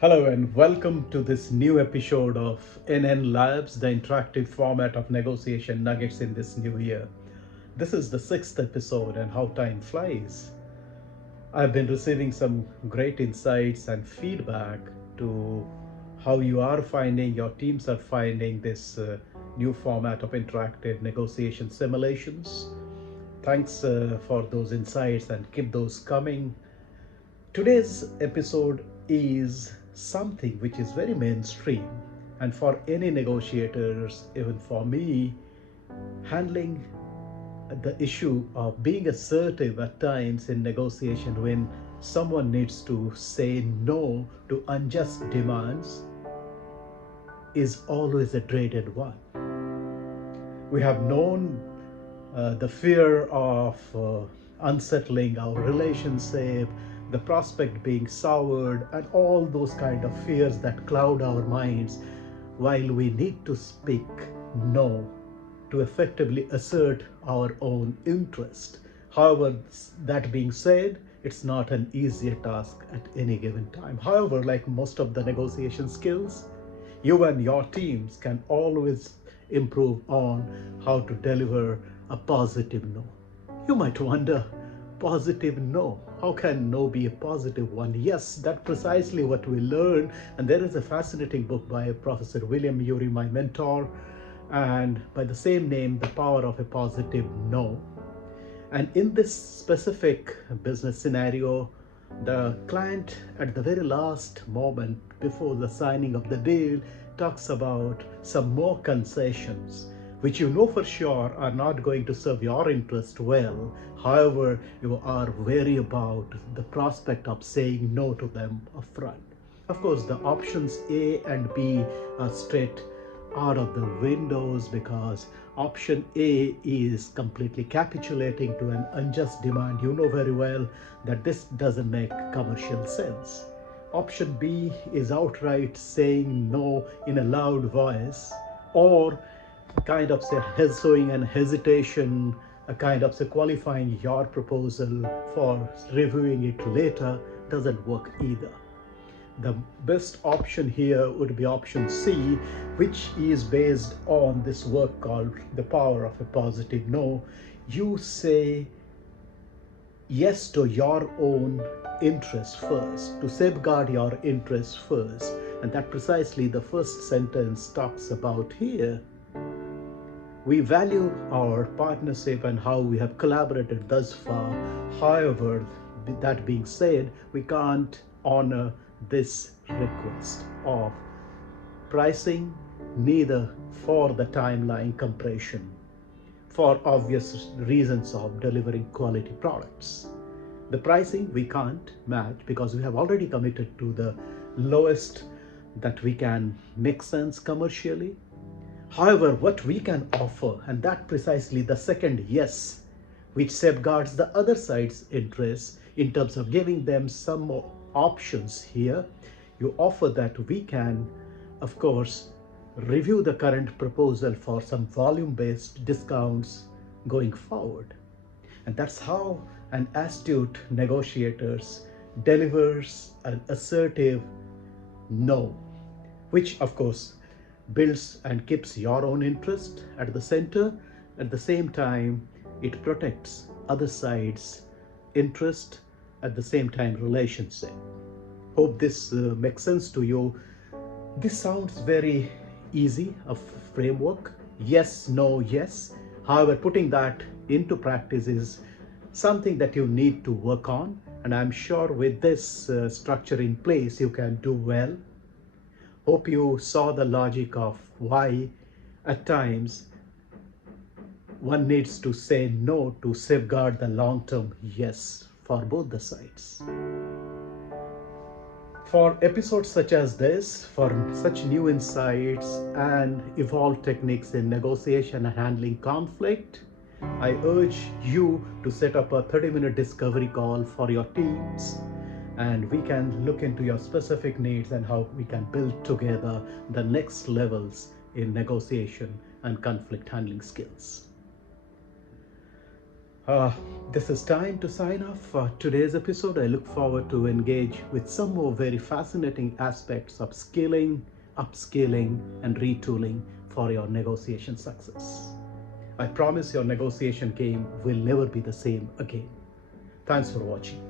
Hello and welcome to this new episode of nnLAB6, the interactive format of negotiation nuggets in this new year. This is the sixth episode, and how time flies. I've been receiving some great insights and feedback to how you are finding, your teams are finding this new format of interactive negotiation simulations. Thanks for those insights and keep those coming. Today's episode is something which is very mainstream, and for any negotiators, even for me, handling the issue of being assertive at times in negotiation when someone needs to say no to unjust demands is always a dreaded one. We have known the fear of unsettling our relationship, the prospect being soured, and all those kind of fears that cloud our minds while we need to speak no to effectively assert our own interest. However, that being said, it's not an easy task at any given time. However, like most of the negotiation skills, you and your teams can always improve on how to deliver a positive no. You might wonder, positive no. How can no be a positive one? Yes, that's precisely what we learn. And there is a fascinating book by Professor William Urey, my mentor, and by the same name, The Power of a Positive No. And in this specific business scenario, the client at the very last moment before the signing of the deal talks about some more concessions, which you know for sure are not going to serve your interest well. However, you are wary about the prospect of saying no to them upfront. Of course, the options A and B are straight out of the windows because option A is completely capitulating to an unjust demand. You know very well that this doesn't make commercial sense. Option B is outright saying no in a loud voice, or kind of say showing an hesitation, a kind of say qualifying your proposal for reviewing it later doesn't work either. The best option here would be option C, which is based on this work called The Power of a Positive No. You say yes to your own interests first, to safeguard your interests first. And that precisely the first sentence talks about here. We value our partnership and how we have collaborated thus far. However, that being said, we can't honor this request of pricing, neither for the timeline compression, for obvious reasons of delivering quality products. The pricing we can't match because we have already committed to the lowest that we can make sense commercially. However, what we can offer, and that precisely the second yes, which safeguards the other side's interests in terms of giving them some more options here, you offer that we can, of course, review the current proposal for some volume-based discounts going forward. And that's how an astute negotiator delivers an assertive no, which of course builds and keeps your own interest at the center. At the same time, it protects other side's interest, at the same time relationship. Hope this makes sense to you. This sounds very easy, a framework. Yes, no, yes. However, putting that into practice is something that you need to work on. And I'm sure with this structure in place, you can do well. Hope you saw the logic of why at times one needs to say no to safeguard the long-term yes for both the sides. For episodes such as this, for such new insights and evolved techniques in negotiation and handling conflict, I urge you to set up a 30-minute discovery call for your teams, and we can look into your specific needs and how we can build together the next levels in negotiation and conflict handling skills. Uh, this is time to sign off for today's episode. I look forward to engage with some more very fascinating aspects of scaling, upscaling, and retooling for your negotiation success. I promise your negotiation game will never be the same again. Thanks for watching.